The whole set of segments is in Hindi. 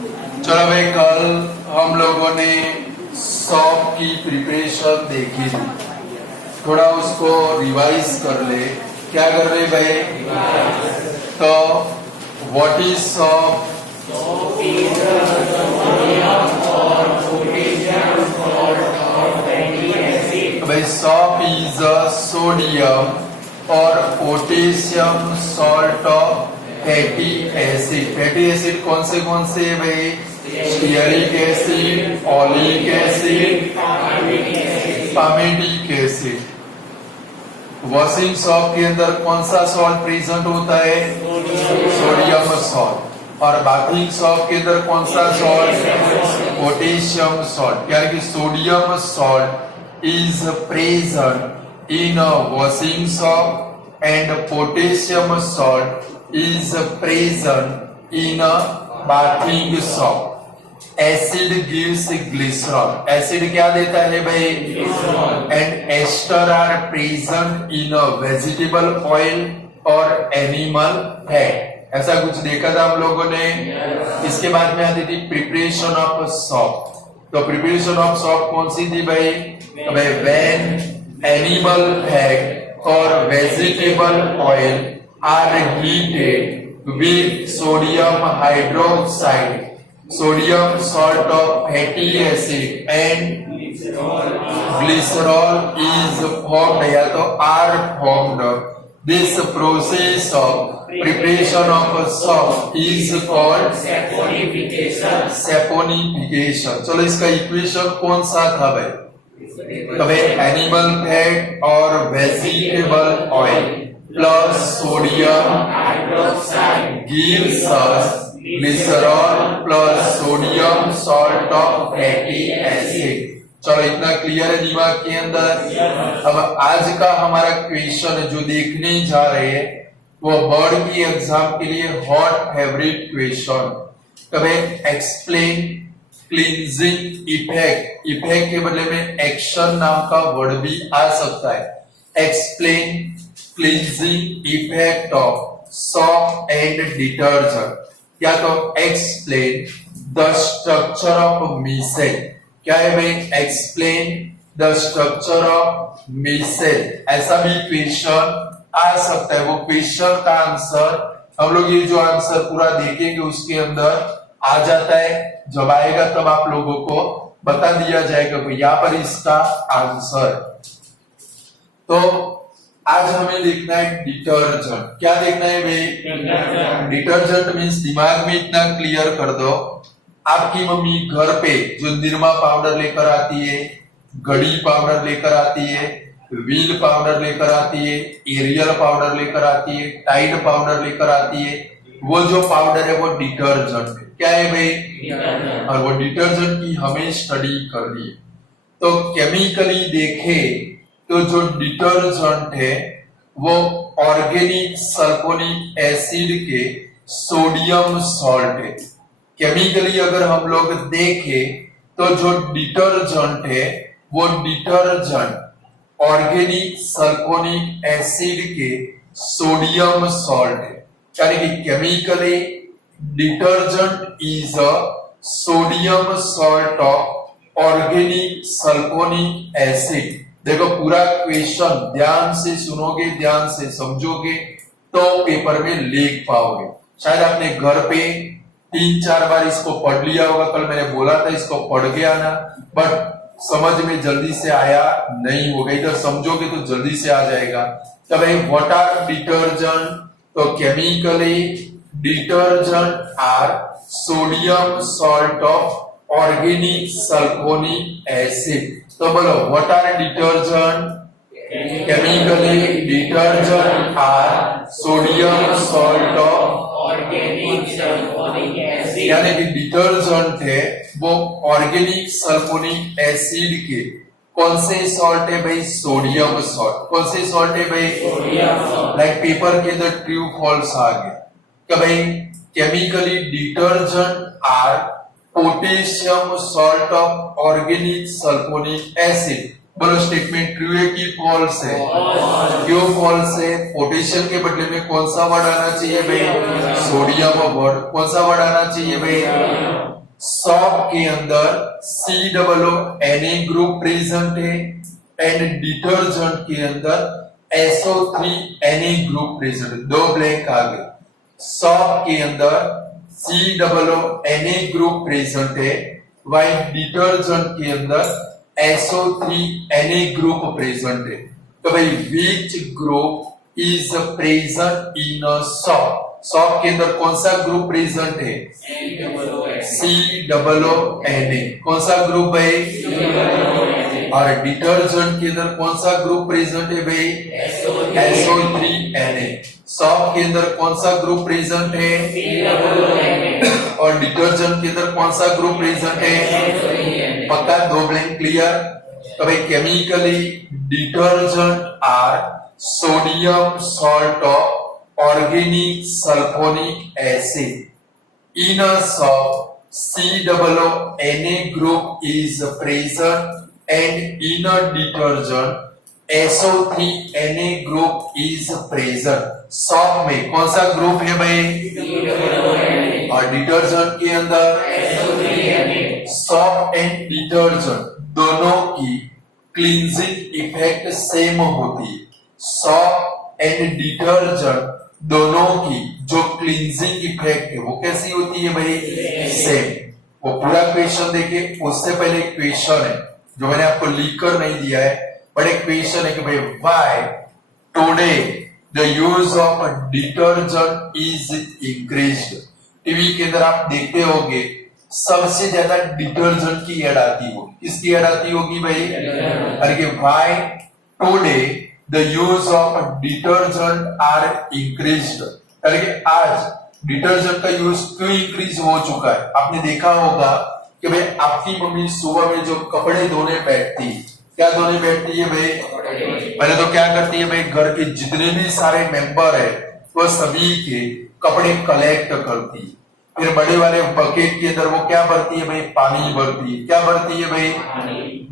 चलो भाई, कल हम लोगों ने सॉप की प्रिपरेशन देखी थी, थोड़ा उसको रिवाइज कर ले। क्या कर रहे भाई? तो व्हाट इज सॉप? भाई सॉप इज अ सोडियम और potassium salt of fatty acid. Fatty acid कौन से है भाई? Stearic acid, oleic acid, palmitic acid. Washing shop के अंदर कौन सा सॉल्ट प्रेजेंट होता है? Sodium salt. और बाथिंग सॉप के अंदर कौन सा सॉल्ट? Potassium salt. यानी कि sodium salt is present in a washing shop and potassium salt is present in a bathing shop. Acid gives glycerol. Acid क्या देता है भाई? And ester are present in a vegetable oil और एनिमल फैट। ऐसा कुछ देखा था हम लोगों ने। इसके बाद में आती थी प्रिपरेशन ऑफ सॉप। तो प्रिपरेशन ऑफ सॉप कौन सी थी भाई? व्हेन एनिमल फैट और vegetable oil are heated with sodium hydroxide, sodium salt of fatty acid and glycerol is formed या तो are formed. This process of preparation of soap is called saponification. चलो इसका इक्वेशन कौन सा था भाई? तो भाई एनिमल फैट और vegetable oil plus sodium hydroxide gives us glycerol plus sodium salt of fatty acid. चलो इतना क्लियर है दिमाग के अंदर। अब आज का हमारा क्वेश्चन जो देखने जा रहे हैं वो बोर्ड की एग्जाम के लिए हॉट फेवरेट क्वेश्चन। कभी एक्सप्लेन क्लींजिंग इफेक्ट। इफेक्ट के बदले में एक्शन नाम का वर्ड भी आ सकता है। Explain cleansing effect of soap and detergent, या तो explain the structure of micelle. क्या है भाई? Explain the structure of micelle. ऐसा भी क्वेश्चन आ सकता है। वो क्वेश्चन का आंसर हम लोग ये जो आंसर पूरा देखेंगे उसके अंदर आ जाता है। जब आएगा तब आप लोगों को बता दिया जाएगा कि यहाँ पर इसका आंसर। तो आज हमें देखना है डिटर्जेंट। क्या देखना है भाई? डिटर्जेंट मीन्स दिमाग में इतना क्लियर कर दो, आपकी मम्मी घर पे जो निरमा पाउडर लेकर आती है, गड़ी पाउडर लेकर आती है, व्हील पाउडर लेकर आती है, एरियल पाउडर लेकर आती है, टाइड पाउडर लेकर आती है, वो जो पाउडर है वो डिटर्जेंट है। क्या है भाई? और वो डिटर्जेंट की हमें स्टडी करनी है। तो केमिकली देखे तो जो डिटर्जेंट है वो ऑर्गेनिक सल्फोनिक एसिड के सोडियम सॉल्ट है। केमिकली अगर हम लोग देखें तो जो डिटर्जेंट है वो डिटर्जेंट ऑर्गेनिक सल्फोनिक एसिड के सोडियम सॉल्ट है। यानी कि chemically detergent is a sodium salt of organic sulphonic acid. देखो पूरा क्वेश्चन ध्यान से सुनोगे, ध्यान से समझोगे तो पेपर में लिख पाओगे। शायद आपने घर पे 3-4 बार इसको पढ़ लिया होगा। कल मैंने बोला था इसको पढ़ के आना, बट समझ में जल्दी से आया नहीं होगा। इधर समझोगे तो जल्दी से आ जाएगा। तो भाई व्हाट आर डिटर्जेंट? तो chemically detergent are sodium salt of organic sulphonic acid. तो बोलो what are detergent? Chemically detergent are sodium salt of organic sulphonic acid. यानी कि डिटर्जेंट है वो ऑर्गेनिक सल्फोनिक एसिड के कौन से सॉल्ट है भाई? Sodium salt. कौन से सॉल्ट है भाई? Sodium salt. लाइक पेपर के अंदर ट्रू फॉल्स आ गया कि भाई chemically detergent are potassium salt of organic sulphonic acid. बोलो स्टेटमेंट ट्रू है कि फॉल्स है? क्यों फॉल्स है? पोटेशियम के बदले में कौन सा वर्ड आना चाहिए भाई? Sodium word. कौन सा वर्ड आना चाहिए भाई? सॉप के अंदर COO ग्रुप प्रेजेंट है एंड डिटर्जेंट के अंदर SO3 ग्रुप प्रेजेंट है। दो ब्लैंक आ गए। सॉप के अंदर COO ग्रुप प्रेजेंट है, वाइल डिटर्जेंट के अंदर SO3 ग्रुप प्रेजेंट है। तो भाई which group is present in shop? Shop के अंदर कौन सा ग्रुप प्रेजेंट है? COO। कौन सा ग्रुप है? और डिटर्जेंट के अंदर कौन सा ग्रुप प्रेजेंट है भाई? SO3 सॉप के अंदर कौन सा ग्रुप प्रेजेंट है? और डिटर्जेंट के अंदर कौन सा ग्रुप प्रेजेंट है? पक्का? दो ब्लैंक क्लियर? तो भाई chemically detergent are sodium salt of organic sulfonic acid in a salt COO group is present and in a detergent SO3 group is present। Shop में कौन सा ग्रुप है भाई? और डिटर्जेंट के अंदर सॉप एंड डिटर्जेंट दोनों की क्लींजिंग इफेक्ट सेम होती है। सॉप एंड डिटर्जेंट दोनों की जो क्लींजिंग इफेक्ट है वो कैसी होती है भाई? सेम। वो पूरा क्वेश्चन देखिए, उससे पहले एक क्वेश्चन है जो मैंने आपको लिख कर नहीं दिया है, बट एक क्वेश्चन है कि भाई why today the use of detergent is increased. TV के अंदर आप देखते होंगे सबसे ज्यादा डिटर्जेंट की एड आती होगी। किसकी एड आती होगी भाई? अरे why today the use of detergent are increased। आज डिटर्जेंट का यूज क्यों इंक्रीज हो चुका है? आपने देखा होगा कि भाई आपकी मम्मी सुबह में जो कपड़े धोने बैठती है, क्या धोने बैठती है भाई? पहले तो क्या करती है भाई, घर के जितने भी सारे मेंबर है वो सभी के कपड़े कलेक्ट करती है। फिर बड़े वाले बकेट के अंदर वो क्या भरती है भाई? पानी भरती है। क्या भरती है भाई?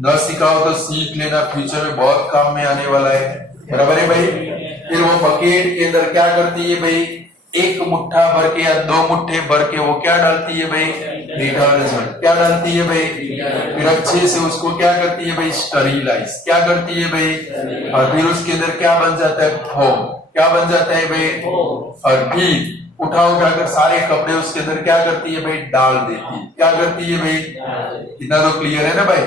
न सिखाओ तो सीख लेना, फ्यूचर में बहुत काम में आने वाला है, बराबर है भाई। फिर वो बकेट के अंदर क्या करती है भाई? एक मुट्ठा भर के या दो मुट्ठे भर के वो क्या डालती है भाई? डिटर्जेंट। क्या डालती है भाई? फिर अच्छे से उसको क्या करती है भाई? स्टरीलाइज। क्या करती है भाई? और फिर उसके अंदर क्या बन जाता है? फोम। क्या बन जाता है भाई? और फिर उठा उठाकर सारे कपड़े उसके अंदर क्या करती है भाई? डाल देती है। क्या करती है भाई? इतना तो क्लियर है ना भाई।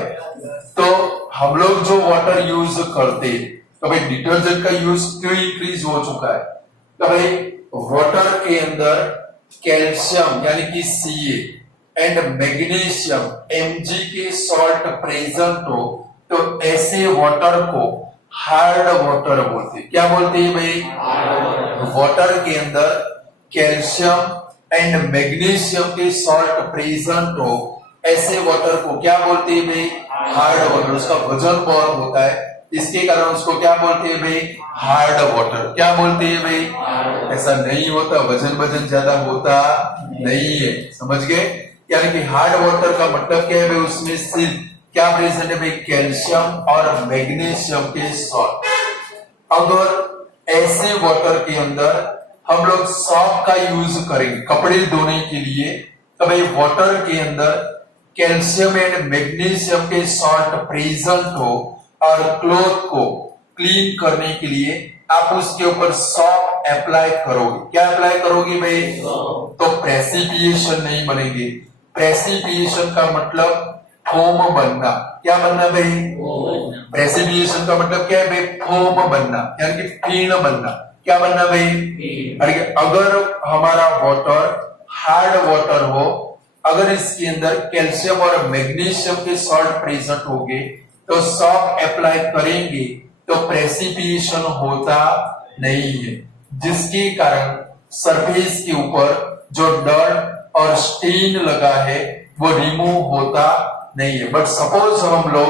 तो हम लोग जो वाटर यूज करते हैं, तो भाई डिटर्जेंट का यूज क्यों इंक्रीज हो चुका है? तो भाई वाटर के अंदर कैल्शियम यानी कि Ca एंड मैग्नीशियम Mg के सॉल्ट प्रेजेंट हो तो ऐसे वाटर को हार्ड वाटर बोलते। क्या बोलते हैं भाई? वाटर के अंदर कैल्शियम एंड मैग्नीशियम के सॉल्ट प्रेजेंट हो ऐसे वाटर को क्या बोलते हैं भाई? Hard water. उसका वजन बहुत होता है, इसके कारण उसको क्या बोलते हैं भाई? Hard water. क्या बोलते हैं भाई? ऐसा नहीं होता, वजन ज्यादा होता नहीं है, समझ गए? यानी कि हार्ड वाटर का मतलब क्या है भाई? उसमें सिर्फ क्या प्रेजेंट है भाई? कैल्शियम और मैग्नीशियम के सॉल्ट। अगर ऐसे वाटर के अंदर हम लोग सॉप का यूज करेंगे कपड़े धोने के लिए, तो भाई वाटर के अंदर कैल्शियम एंड मैग्नीशियम के सॉल्ट प्रेजेंट हो और क्लॉथ को क्लीन करने के लिए आप उसके ऊपर सॉप अप्लाई करोगे। क्या अप्लाई करोगे भाई? तो प्रेसिपिएशन नहीं बनेंगे। प्रेसिपिएशन का मतलब फोम बनना। क्या बनना भाई? प्रेसिपिएशन का मतलब क्या है भाई? फोम बनना यानी कि फेन बनना। क्या बनना भाई? अरे अगर हमारा वाटर हार्ड वाटर हो, अगर इसके अंदर कैल्शियम और मैग्नीशियम के सॉल्ट प्रेजेंट होंगे तो सॉप अप्लाई करेंगे तो प्रेसिपिएशन होता नहीं है, जिसके कारण सरफेस के ऊपर जो डर्ट और स्टेन लगा है वो रिमूव होता नहीं है। बट सपोज हम लोग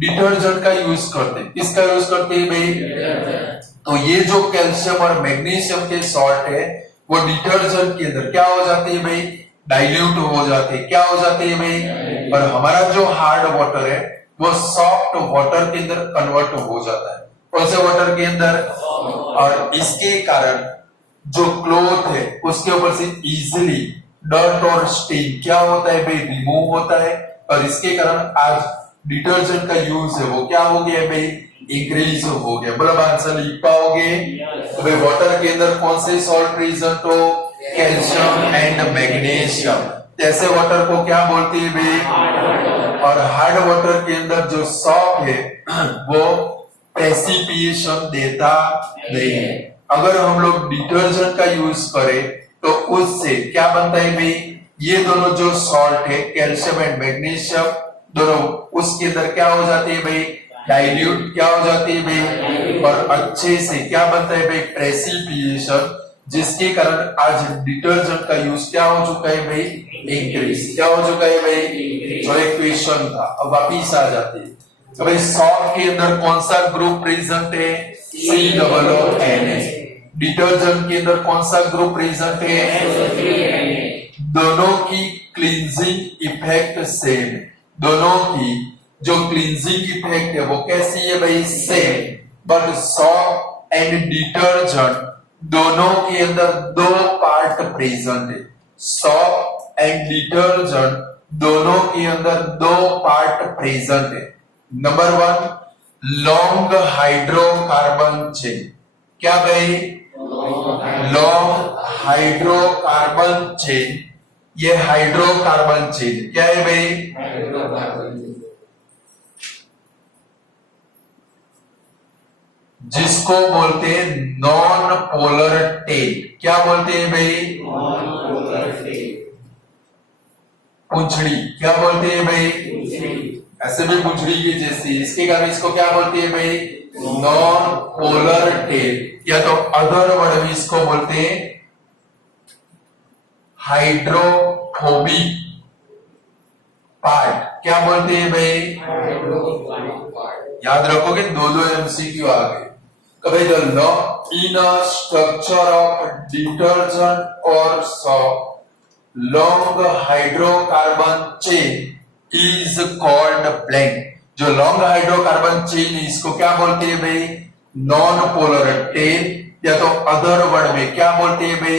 डिटर्जेंट का यूज करते हैं, किसका यूज करते हैं भाई? तो ये जो कैल्शियम और मैग्नीशियम के सॉल्ट है वो डिटर्जेंट के अंदर क्या हो जाते हैं भाई? डाइल्यूट हो जाते हैं। क्या हो जाते हैं भाई? और हमारा जो हार्ड वाटर है वो सॉफ्ट वाटर के अंदर कन्वर्ट हो जाता है। कौन से वाटर के अंदर? और इसके कारण जो क्लोथ है उसके ऊपर से इजीली डर्ट और स्टेन क्या होता है भाई, रिमूव होता है। और इसके कारण आज डिटर्जेंट का यूज है वो क्या हो गया भाई, इंक्रीज हो गया। मतलब आंसर लिख पाओगे? तो भाई वाटर के अंदर कौन से सॉल्ट प्रेजेंट हो? Calcium and magnesium. ऐसे वाटर को क्या बोलते हैं भाई? और हार्ड वाटर के अंदर जो सॉल्ट है वो प्रेसिपिटेशन देता नहीं है। अगर हम लोग डिटर्जेंट का यूज करें तो उससे क्या बनता है भाई, ये दोनों जो सॉल्ट है कैल्शियम एंड मैग्नीशियम दोनों उसके अंदर क्या हो जाती है भाई, डाइल्यूट क्या हो जाती है भाई, और अच्छे से क्या बनता है भाई, प्रेसिपिटेशन, जिसके कारण आज डिटर्जेंट का यूज क्या हो चुका है भाई, इंक्रीज। क्या हो चुका है भाई, जो एक क्वेश्चन था अब वापिस आ जाते हैं। तो भाई सॉल्ट के अंदर कौन सा ग्रुप प्रेजेंट है? COONH। डिटर्जेंट के अंदर कौन सा ग्रुप प्रेजेंट है? दोनों की क्लींजिंग इफेक्ट सेम। दोनों की जो क्लींजिंग इफेक्ट है वो कैसी है भाई, same. But salt and detergent दोनों के अंदर दो पार्ट प्रेजेंट है। सॉल्ट एंड डिटर्जेंट दोनों के अंदर दो पार्ट प्रेजेंट है। Number 1 long hydrocarbon chain. क्या भाई, लॉन्ग हाइड्रोकार्बन चेन। ये हाइड्रोकार्बन चेन क्या है भाई, जिसको बोलते हैं नॉन पोलर टेल। क्या बोलते हैं भाई, पूंछड़ी। क्या बोलते हैं भाई, ऐसे भी पूंछड़ी की जैसी। इसके कारण इसको क्या बोलते हैं भाई, नॉन पोलर टेल, या तो अदर वर्ड भी इसको बोलते हैं हाइड्रोफोबिक पार्ट। क्या बोलते हैं भाई, याद रखोगे, दो MCQ आ गए। कभी the law in structure of detergent और salt long hydrocarbon chain is called blank. जो लॉन्ग हाइड्रोकार्बन चेन है इसको क्या बोलते हैं भाई, नॉन पोलर टेल, या तो अदर वर्ड में क्या बोलते हैं भाई,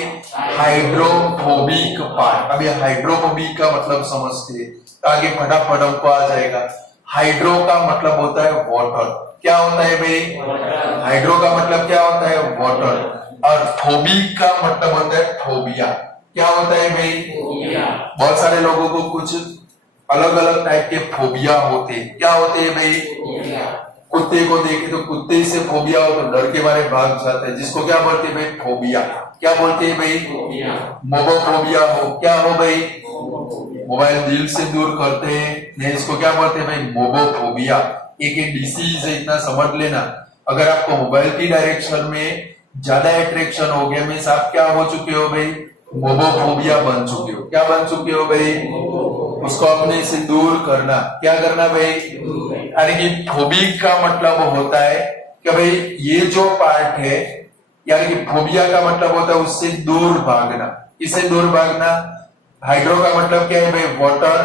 हाइड्रोफोबिक पार्ट। अब ये हाइड्रोफोबिक का मतलब समझते हैं, आगे फटाफट हमको आ जाएगा। हाइड्रो का मतलब होता है वाटर। क्या होता है भाई, हाइड्रो का मतलब क्या होता है, वाटर। और फोबिक का मतलब होता है फोबिया। क्या होता है भाई, बहुत सारे लोगों को कुछ अलग अलग टाइप के फोबिया होते हैं। क्या होते हैं भाई, कुत्ते को देखे तो कुत्ते से फोबिया हो तो डर के मारे भाग जाते हैं, जिसको क्या बोलते हैं भाई, फोबिया। क्या बोलते हैं भाई, मोबोफोबिया हो। क्या हो भाई, मोबाइल दिल से दूर करते हैं, इसको क्या बोलते हैं भाई, मोबोफोबिया। एक डिसीज है, इतना समझ लेना। अगर आपको मोबाइल की डायरेक्शन में ज्यादा अट्रैक्शन हो गया, मीन्स आप क्या हो चुके हो भाई, मोबोफोबिया बन चुके हो। क्या बन चुके हो भाई, उसको अपने से दूर करना। क्या करना भाई, यानी कि फोबिक का मतलब होता है कि भाई ये जो पार्ट है, यानी कि फोबिया का मतलब होता है उससे दूर भागना। इससे दूर भागना। हाइड्रो का मतलब क्या है भाई, वाटर।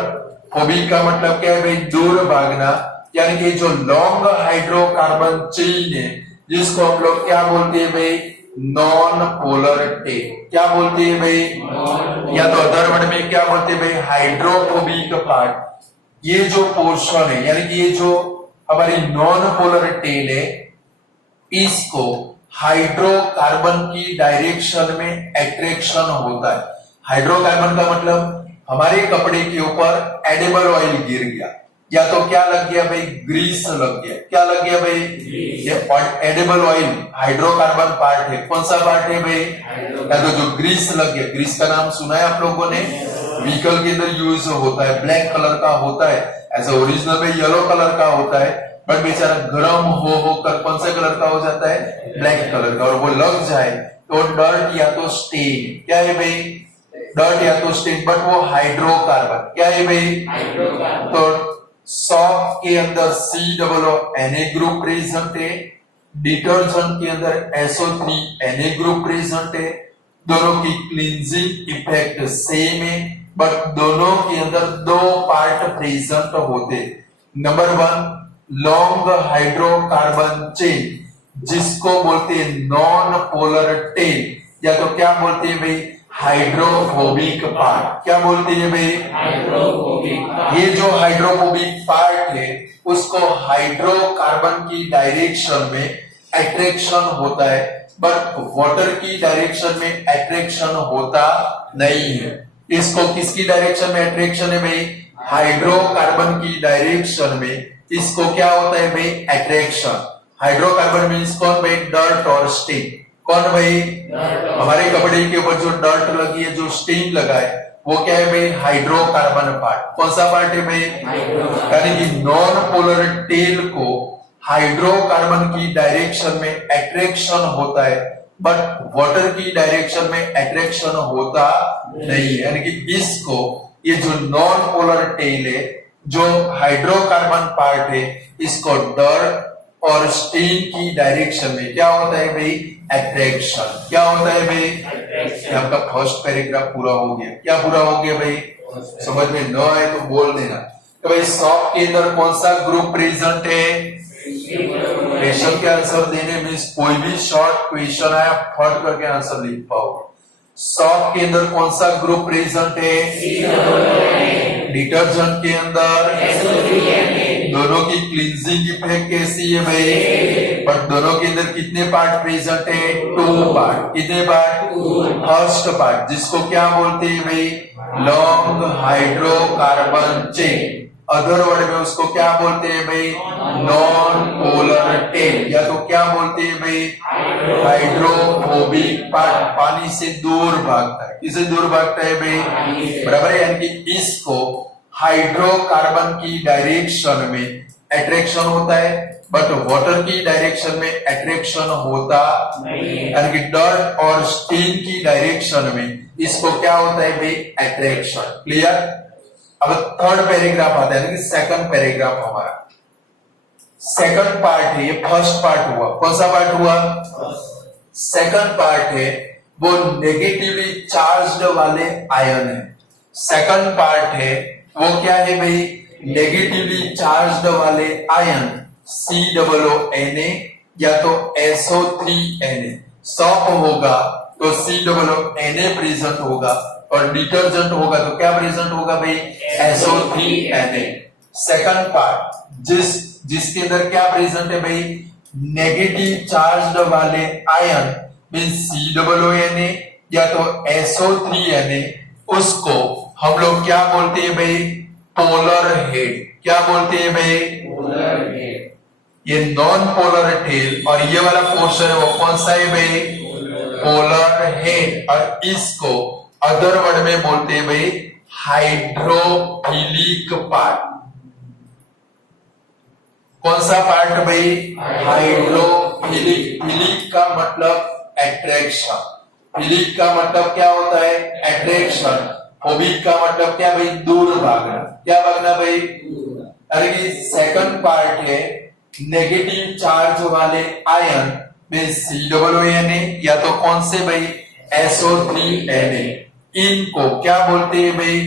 फोबिक का मतलब क्या है भाई, दूर भागना। यानी कि जो लॉन्ग हाइड्रोकार्बन चेन है जिसको हम लोग क्या बोलते हैं भाई, नॉन पोलर टेल। क्या बोलते हैं भाई, या तो अदर वर्ड में क्या बोलते हैं भाई, हाइड्रोफोबिक पार्ट। ये जो पोर्शन है, यानी कि ये जो हमारी नॉन पोलर टेल है, इसको हाइड्रोकार्बन की डायरेक्शन में अट्रैक्शन होता है। हाइड्रोकार्बन का मतलब हमारे कपड़े के ऊपर एडिबल ऑयल गिर गया, या तो क्या लग गया भाई, ग्रीस लग गया। क्या लग गया भाई, ये एडिबल ऑयल हाइड्रोकार्बन पार्ट है। कौन सा पार्ट है भाई, या तो जो ग्रीस लग गया। ग्रीस का नाम सुना है आप लोगों ने, व्हीकल के अंदर यूज होता है, ब्लैक कलर का होता है। ऐसे ओरिजिनल में येलो कलर का होता है, बट बेचारा गर्म होकर कौन से कलर का हो जाता है, ब्लैक कलर का। और वो लग जाए तो डर्ट या तो स्टेन। क्या है भाई, डर्ट या तो स्टेन, बट वो हाइड्रोकार्बन। क्या है भाई, तो सॉल्ट के अंदर COONA ग्रुप प्रेजेंट है, डिटर्जेंट के अंदर SO3Na ग्रुप प्रेजेंट है। दोनों की क्लींजिंग इफेक्ट सेम है, बट दोनों के अंदर दो पार्ट प्रेजेंट होते। नंबर 1 लॉन्ग हाइड्रोकार्बन चेन जिसको बोलते हैं नॉन पोलर टेल, या तो क्या बोलते हैं भाई हाइड्रोफोबिक पार्ट। क्या बोलते हैं भाई हाइड्रोफोबिक। ये जो हाइड्रोफोबिक पार्ट है उसको हाइड्रोकार्बन की डायरेक्शन में अट्रैक्शन होता है, बट वाटर की डायरेक्शन में अट्रैक्शन होता नहीं है। इसको किसकी डायरेक्शन में अट्रैक्शन है भाई हाइड्रोकार्बन की डायरेक्शन में। इसको क्या होता है भाई अट्रैक्शन। हाइड्रोकार्बन मींस कौन भाई डर्ट और स्टेन। कौन भाई हमारे कपड़े के ऊपर जो डर्ट लगी है, जो स्टेन लगा है, वो क्या है भाई हाइड्रोकार्बन पार्ट। कौन सा पार्ट है भाई यानी कि नॉन पोलर टेल को हाइड्रोकार्बन की डायरेक्शन में अट्रैक्शन होता है, बट वाटर की डायरेक्शन में अट्रैक्शन होता नहीं है। यानी कि इसको ये जो नॉन पोलर टेल है, जो हाइड्रोकार्बन पार्ट है, इसको डर्ट और स्टेन की डायरेक्शन में क्या होता है भाई अट्रैक्शन। क्या होता है भाई ये आपका फर्स्ट पैराग्राफ पूरा हो गया। क्या पूरा हो गया भाई समझ में न आए तो बोल देना। तो भाई सॉफ्ट के अंदर कौन सा ग्रुप प्रेजेंट है। क्वेश्चन के आंसर देने में कोई भी शॉर्ट क्वेश्चन आया फट करके आंसर लिख पाओगे। सॉफ्ट के अंदर कौन सा ग्रुप प्रेजेंट है। डिटर्जेंट के अंदर दोनों की क्लींजिंग इफेक्ट कैसी है भाई, बट दोनों के अंदर कितने पार्ट प्रेजेंट है 2 पार्ट। कितने पार्ट फर्स्ट पार्ट जिसको क्या बोलते हैं भाई long hydrocarbon chain. Other word में उसको क्या बोलते हैं भाई नॉन पोलर टेल, या तो क्या बोलते हैं भाई हाइड्रोफोबिक पार्ट। पानी से दूर भागता है। किससे दूर भागता है भाई बराबर है। यानी कि इसको हाइड्रोकार्बन की डायरेक्शन में अट्रैक्शन होता है, बट वाटर की डायरेक्शन में अट्रैक्शन होता नहीं। यानी कि डर्ट और स्टेन की डायरेक्शन में इसको क्या होता है भाई अट्रैक्शन। क्लियर। अब थर्ड पैराग्राफ आता है, सेकंड पैराग्राफ हमारा सेकंड पार्ट है। ये फर्स्ट पार्ट हुआ। कौन सा पार्ट हुआ सेकंड पार्ट है, वो नेगेटिवली चार्ज्ड वाले आयन है। सेकंड पार्ट है वो क्या है भाई नेगेटिवली चार्ज्ड वाले आयन COONA या तो SO3Na। सॉफ्ट होगा तो COONA प्रेजेंट होगा, और डिटर्जेंट होगा तो क्या प्रेजेंट होगा भाई SO3Na। सेकंड पार्ट जिसके अंदर क्या प्रेजेंट है भाई नेगेटिव चार्ज्ड वाले आयन मींस COONA या तो SO3Na, उसको हम लोग क्या बोलते हैं भाई पोलर हेड। क्या बोलते हैं भाई पोलर हेड। ये नॉन पोलर टेल और ये वाला पोर्शन है वो कौन सा है भाई पोलर हेड, और इसको अदर वर्ड में बोलते हैं भाई हाइड्रोफिलिक पार्ट। कौन सा पार्ट भाई हाइड्रोफिलिक। फिलिक का मतलब अट्रैक्शन। फिलिक का मतलब क्या होता है अट्रैक्शन। फोबिक का मतलब क्या भाई दूर भागना। क्या भागना भाई अरे कि सेकंड पार्ट है नेगेटिव चार्ज वाले आयन में COONA या तो कौन से भाई SO3Na। इनको क्या बोलते हैं भाई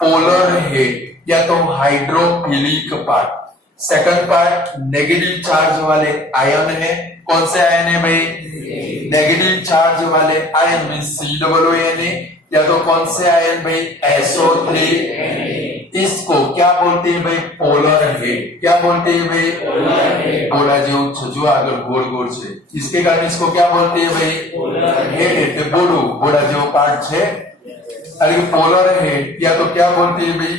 पोलर हेड या तो hydrophilic part. Second part negative charge वाले आयन है। कौन से आयन है भाई नेगेटिव चार्ज वाले आयन में COONA या तो कौन से आयन भाई SO3। इसको क्या बोलते हैं भाई पोलर हेड। क्या बोलते हैं भाई पोला जो छजु आगर गोल गोल छे, इसके कारण इसको क्या बोलते हैं भाई हेड એટલે બોડું બોડા જેવો પાર્ટ છે। अरे पोलर हेड या तो क्या बोलते हैं भाई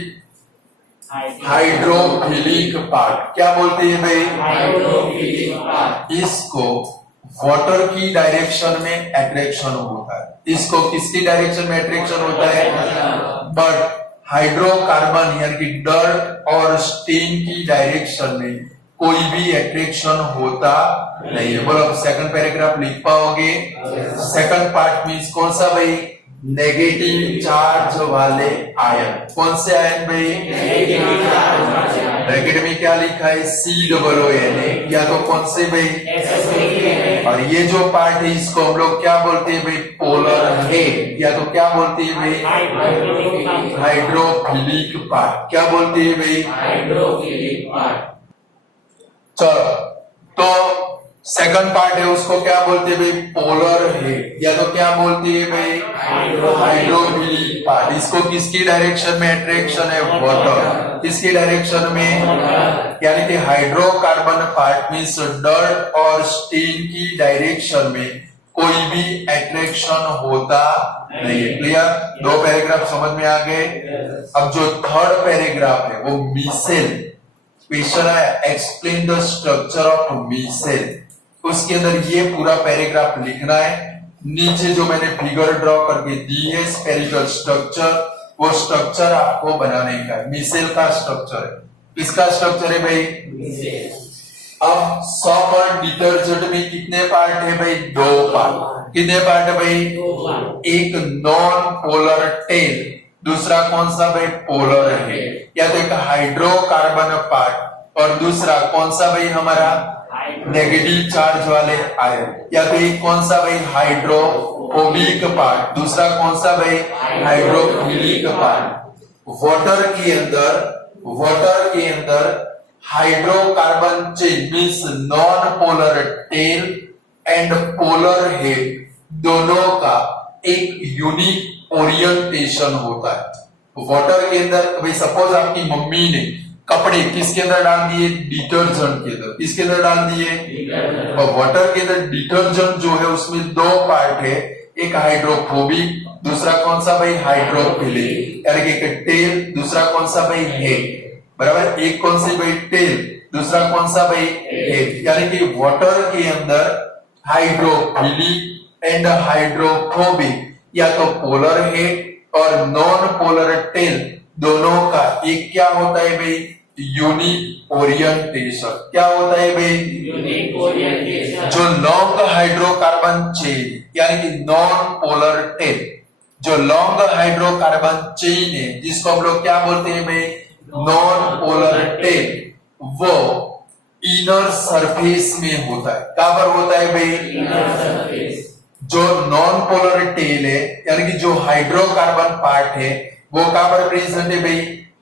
हाइड्रोफिलिक पार्ट। क्या बोलते हैं भाई हाइड्रोफिलिक पार्ट। इसको वाटर की डायरेक्शन में अट्रैक्शन होता है। इसको किसकी डायरेक्शन में अट्रैक्शन होता है बट हाइड्रोकार्बन यानी कि डर्ट और स्टेन की डायरेक्शन में कोई भी अट्रैक्शन होता नहीं है। बोलो सेकंड पैराग्राफ लिख पाओगे। सेकंड पार्ट मींस कौन सा भाई नेगेटिव चार्ज वाले आयन। कौन से आयन भाई ब्रैकेट में क्या लिखा है COONA या तो कौन से भाई और ये जो पार्ट है इसको हम लोग क्या बोलते हैं भाई, पोलर हेड, या तो क्या बोलते हैं भाई, हाइड्रोफिलिक पार्ट। क्या बोलते हैं भाई, हाइड्रोफिलिक पार्ट। चलो, तो सेकंड पार्ट है उसको क्या बोलते हैं भाई, पोलर हेड, या तो क्या बोलते हैं भाई, हाइड्रोफिलिक पार्ट। इसको किसकी डायरेक्शन में अट्रैक्शन है, वाटर। किसकी डायरेक्शन में, यानी कि हाइड्रोकार्बन पार्ट मींस डर्ट और स्टेन की डायरेक्शन में कोई भी अट्रैक्शन होता नहीं है। क्लियर, दो पैराग्राफ समझ में आ गए। अब जो थर्ड पैराग्राफ है वो मिसेल, क्वेश्चन है explain the structure of micelle. उसके अंदर ये पूरा पैराग्राफ लिखना है। नीचे जो मैंने फिगर ड्रॉ करके दी है स्फेरिकल स्ट्रक्चर, वो स्ट्रक्चर आपको बनाने का है। मिसेल का स्ट्रक्चर है। किसका स्ट्रक्चर है भाई, मिसेल। अब सॉप और डिटर्जेंट में कितने पार्ट है भाई, दो पार्ट। कितने पार्ट है भाई, एक नॉन पोलर टेल, दूसरा कौन सा भाई, पोलर है। या तो एक हाइड्रोकार्बन पार्ट और दूसरा कौन सा भाई हमारा नेगेटिव चार्ज वाले आयन। या तो एक कौन सा भाई, हाइड्रोफोबिक पार्ट, दूसरा कौन सा भाई, हाइड्रोफिलिक पार्ट। वाटर के अंदर hydrocarbon chain means non polar tail and polar head दोनों का एक यूनिक ओरिएंटेशन होता है। वाटर के अंदर भाई सपोज आपकी मम्मी ने कपड़े किसके अंदर डाल दिए, डिटर्जेंट के अंदर। किसके अंदर डाल दिए, और वाटर के अंदर डिटर्जेंट जो है उसमें दो पार्ट है, एक हाइड्रोफोबिक, दूसरा कौन सा भाई, हाइड्रोफिलिक। यानी कि एक टेल, दूसरा कौन सा भाई, हेड। बराबर, एक कौन सी भाई, टेल, दूसरा कौन सा भाई, हेड। यानी कि वाटर के अंदर हाइड्रोफिलिक एंड हाइड्रोफोबिक, या तो पोलर हेड और नॉन पोलर टेल दोनों का एक क्या होता है भाई, यूनिक ओरिएंटेशन। क्या होता है भाई, यूनिक ओरिएंटेशन। जो लॉन्ग हाइड्रोकार्बन चेन यानी कि नॉन पोलर टेल, जो लॉन्ग हाइड्रोकार्बन चेन है जिसको हम लोग क्या बोलते हैं भाई, नॉन पोलर टेल, वो इनर सरफेस में होता है। कहां पर होता है भाई, इनर सरफेस। जो नॉन पोलर टेल है यानी कि जो हाइड्रोकार्बन पार्ट है वो कहां पर प्रेजेंट है भाई,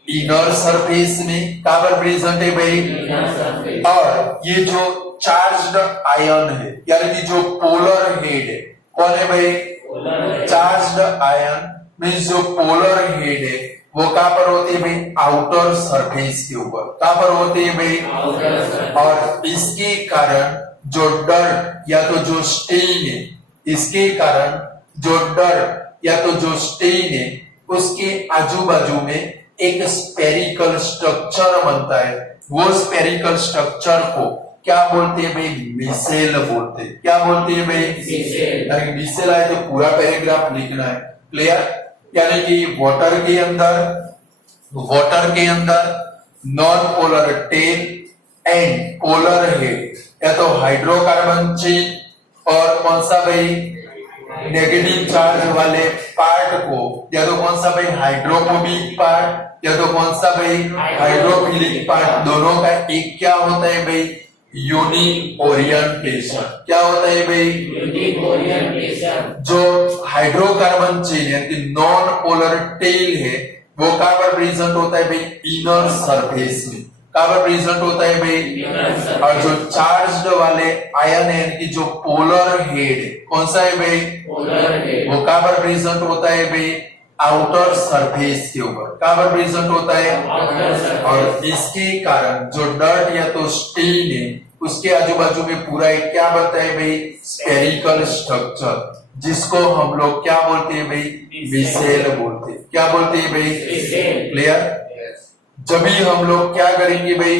इनर सरफेस में। कहां पर प्रेजेंट है भाई, इनर सरफेस। और ये जो चार्ज्ड आयन है यानी कि जो पोलर हेड है, कौन है भाई, चार्ज्ड आयन मींस जो पोलर हेड है वो कहां पर होती है भाई, आउटर सरफेस के ऊपर। कहां पर होती है भाई, और इसके कारण जो डर्ट या तो जो स्टेन है, इसके कारण जो डर्ट या तो जो स्टेन है उसके आजू बाजू में एक स्पेरिकल स्ट्रक्चर बनता है। वो स्पेरिकल स्ट्रक्चर को क्या बोलते हैं भाई, मिसेल बोलते हैं। क्या बोलते हैं भाई, मिसेल। मिसेल आए तो पूरा पैराग्राफ लिखना है। क्लियर, यानी कि वाटर के अंदर non polar tail and polar head, या तो हाइड्रोकार्बन चेन और कौन सा भाई, नेगेटिव चार्ज वाले पार्ट को, या तो कौन सा भाई, हाइड्रोफोबिक पार्ट, या तो कौन सा भाई, हाइड्रोफिलिक पार्ट, दोनों का एक क्या होता है भाई, यूनिक ओरिएंटेशन। क्या होता है भाई, यूनिक ओरिएंटेशन। जो हाइड्रोकार्बन चेन यानी कि नॉन पोलर टेल है वो कहां पर प्रेजेंट होता है भाई, इनर सरफेस में। कहां पर प्रेजेंट होता है भाई, और जो चार्ज्ड वाले आयन है यानी कि जो पोलर हेड है, कौन सा है भाई, पोलर हेड, वो कहां पर प्रेजेंट होता है भाई, आउटर सरफेस के ऊपर। कहां पर प्रेजेंट होता है, और इसके कारण जो डर्ट या तो स्टेन है उसके आजू बाजू में पूरा एक क्या बनता है भाई, स्फेरिकल स्ट्रक्चर, जिसको हम लोग क्या बोलते हैं भाई, मिसेल बोलते हैं। क्या बोलते हैं भाई, क्लियर। जब भी हम लोग क्या करेंगे भाई,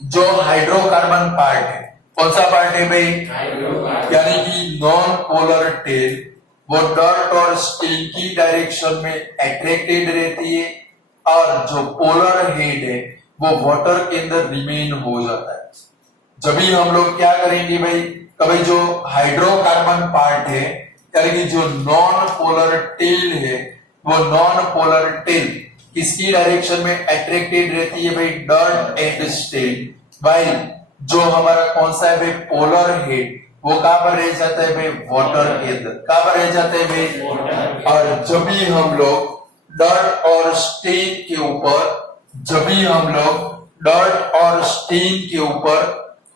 जो हाइड्रोकार्बन पार्ट है, कौन सा पार्ट है भाई, यानी कि नॉन पोलर टेल, वो डर्ट और स्टेन की डायरेक्शन में अट्रैक्टेड रहती है, और जो पोलर हेड है वो वाटर के अंदर रिमेन हो जाता है। जब भी हम लोग क्या करेंगे भाई, कभी जो हाइड्रोकार्बन पार्ट है यानी कि जो नॉन पोलर टेल है, वो नॉन पोलर टेल किसकी डायरेक्शन में अट्रैक्टेड रहती है भाई, डर्ट एंड स्टेन। भाई जो हमारा कौन सा है भाई, पोलर हेड, वो कहां पर रह जाता है भाई, वाटर के अंदर। कहां पर रह जाता है भाई, और जब भी हम लोग डर्ट और स्टेन के ऊपर, जब भी हम लोग डर्ट और स्टेन के ऊपर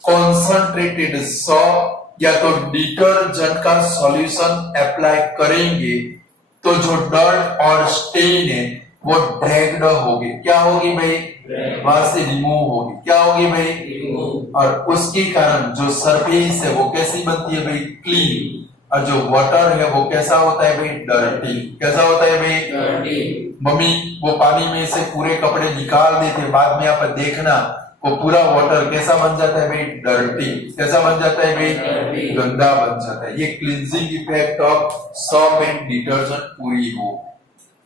कॉन्संट्रेटेड सॉप या तो डिटर्जेंट का सॉल्यूशन अप्लाई करेंगे, तो जो डर्ट और स्टेन है वो ड्रैग्ड होगी। क्या होगी भाई, वहां से रिमूव होगी। क्या होगी भाई, और उसके कारण जो सरफेस है वो कैसी बनती है भाई, क्लीन। और जो वाटर है वो कैसा होता है भाई, डर्टी। कैसा होता है भाई, डर्टी। मम्मी वो पानी में से पूरे कपड़े निकाल देते, बाद में आप देखना वो पूरा वाटर कैसा बन जाता है भाई, डर्टी। कैसा बन जाता है भाई, गंदा बन जाता है। ये cleansing effect of soap and detergent पूरी हो।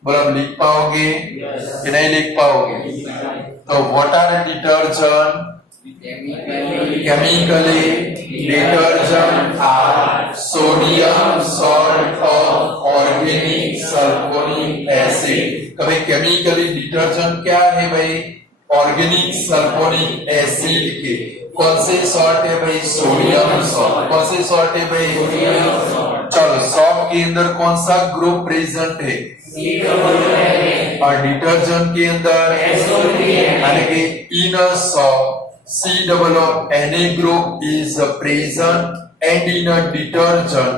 बोला आप लिख पाओगे कि नहीं लिख पाओगे? तो water detergent chemically detergent are sodium salt और organic sulfonic acid। कभी केमिकली डिटर्जेंट क्या है भाई, ऑर्गेनिक सल्फोनिक एसिड के। कौन से सॉल्ट है भाई, सोडियम सॉल्ट। कौन से सॉल्ट है भाई, चलो सॉप के अंदर कौन सा ग्रुप प्रेजेंट है, और डिटर्जेंट के अंदर यानी कि इन shop COO group is present, and in a detergent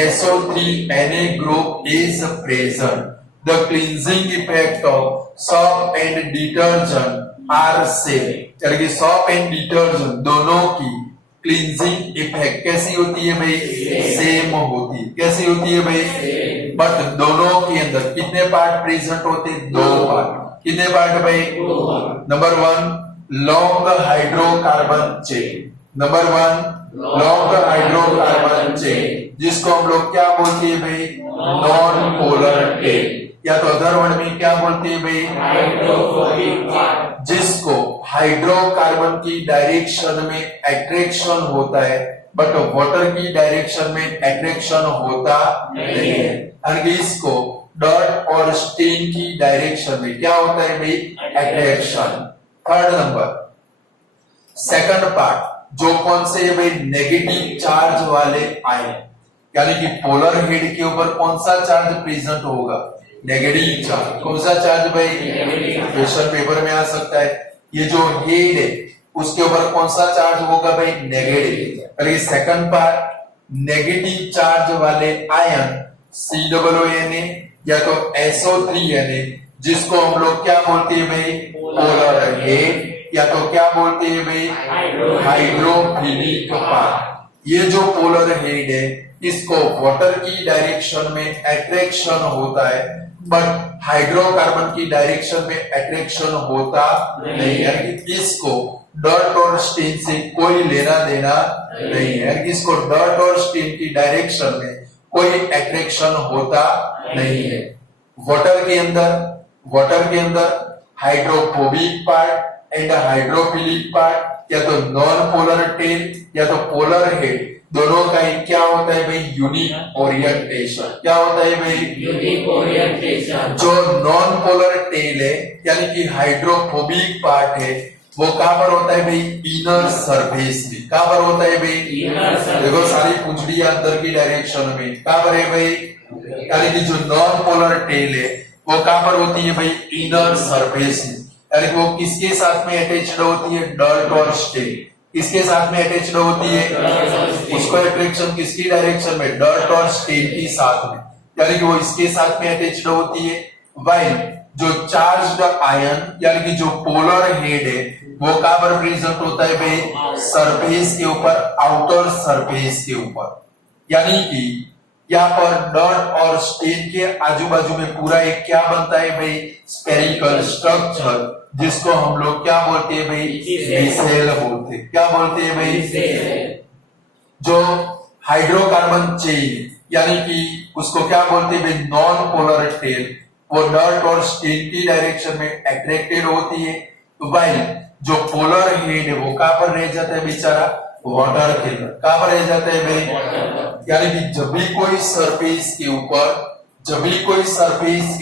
SO3 group is present. The cleansing effect of soap and detergent are same। यानी कि soap and detergent दोनों की क्लींजिंग इफेक्ट कैसी होती है भाई, सेम होती है। कैसी होती है भाई, बट दोनों के अंदर कितने पार्ट प्रेजेंट होते हैं, दो पार्ट। कितने पार्ट भाई, number 1 long hydrocarbon chain. Number 1 long hydrocarbon chain, जिसको हम लोग क्या बोलते हैं भाई, नॉन पोलर टेल, या तो अदर वर्ड में क्या बोलते हैं भाई, हाइड्रोफोबिक। जिसको हाइड्रोकार्बन की डायरेक्शन में अट्रैक्शन होता है, बट वाटर की डायरेक्शन में अट्रैक्शन होता नहीं है। और इसको डर्ट और स्टेन की डायरेक्शन में क्या होता है भाई, attraction. Third number, second part जो कौन से है भाई, नेगेटिव चार्ज वाले आयन, यानी कि पोलर हेड के ऊपर कौन सा चार्ज प्रेजेंट होगा, नेगेटिव चार्ज। कौन सा चार्ज भाई, क्वेश्चन पेपर में आ सकता है। ये जो हेड है उसके ऊपर कौन सा चार्ज होगा भाई, नेगेटिव। और ये सेकंड पार्ट नेगेटिव चार्ज वाले आयन COO या तो SO3 जिसको हम लोग क्या बोलते हैं भाई, पोलर हेड, या तो क्या बोलते हैं भाई, हाइड्रोफिलिक पार्ट। ये जो पोलर हेड है इसको वाटर की डायरेक्शन में अट्रैक्शन होता है, बट हाइड्रोकार्बन की डायरेक्शन में अट्रैक्शन होता नहीं है। इसको डर्ट और स्टेन से कोई लेना देना नहीं है। इसको डर्ट और स्टेन की डायरेक्शन में कोई अट्रैक्शन होता नहीं है। वाटर के अंदर hydrophobic part and hydrophilic part, या तो नॉन पोलर टेल या तो पोलर हेड, दोनों का क्या होता है भाई, यूनिक ओरिएंटेशन। क्या होता है भाई, यूनिक ओरिएंटेशन। जो नॉन पोलर टेल है यानी कि हाइड्रोफोबिक पार्ट है, वो कहां पर होता है भाई, इनर सरफेस में। कहां पर होता है भाई, इनर सरफेस। देखो सारी पूंछड़ी अंदर की डायरेक्शन में। कहां पर है भाई, यानी कि जो नॉन पोलर टेल है वो कहां पर होती है भाई, इनर सरफेस में। यानी कि वो किसके साथ में अटैच्ड होती है, डर्ट और स्टेन। किसके साथ में अटैच्ड होती है, उसको अट्रैक्शन किसकी डायरेक्शन में, डर्ट और स्टेन के साथ में, यानी कि वो इसके साथ में अटैच्ड होती है। वाइल जो चार्ज्ड आयन यानी कि जो पोलर हेड है वो कहां पर प्रेजेंट होता है भाई, सरफेस के ऊपर, आउटर सरफेस के ऊपर। यानी कि यहाँ पर डर्ट और स्टेन के आजू बाजू में पूरा एक क्या बनता है भाई, स्पेरिकल स्ट्रक्चर, जिसको हम लोग क्या बोलते हैं भाई, बेसेल बोलते हैं। क्या बोलते हैं भाई, जो हाइड्रोकार्बन चेन यानी कि उसको क्या बोलते हैं भाई, नॉन पोलर टेल, वो डर्ट और स्टेन की डायरेक्शन में अट्रैक्टेड होती है। तो भाई जो पोलर हेड है वो कहां पर रह जाता है बेचारा, वाटर के अंदर। कहां पर रह जाता है भाई, यानी कि जब भी कोई सरफेस के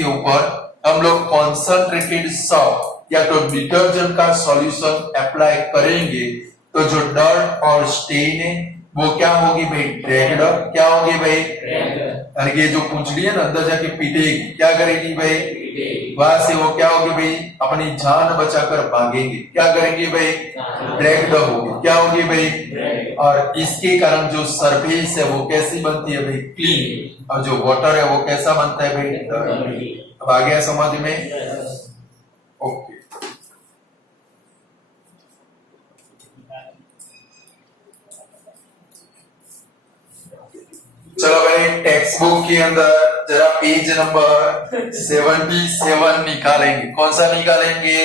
ऊपर हम लोग कॉन्संट्रेटेड सॉप या तो डिटर्जेंट का सॉल्यूशन अप्लाई करेंगे, तो जो डर्ट और स्टेन है वो क्या होगी भाई, ड्रैग्ड। क्या होगी भाई, और ये जो पूंछड़ी है ना अंदर जाके पीटेगी, क्या करेगी भाई, वहां से वो क्या होगी भाई, अपनी जान बचाकर भागेंगे। क्या करेंगे भाई, ड्रैग्ड होगी। क्या होगी भाई, और इसके कारण जो सरफेस है वो कैसी बनती है भाई, क्लीन, और जो वाटर है वो कैसा बनता है भाई। अब आ गया समझ में, ओके। चलो भाई टेक्स्ट बुक के अंदर जरा पेज नंबर 77 निकालेंगे। कौन सा निकालेंगे,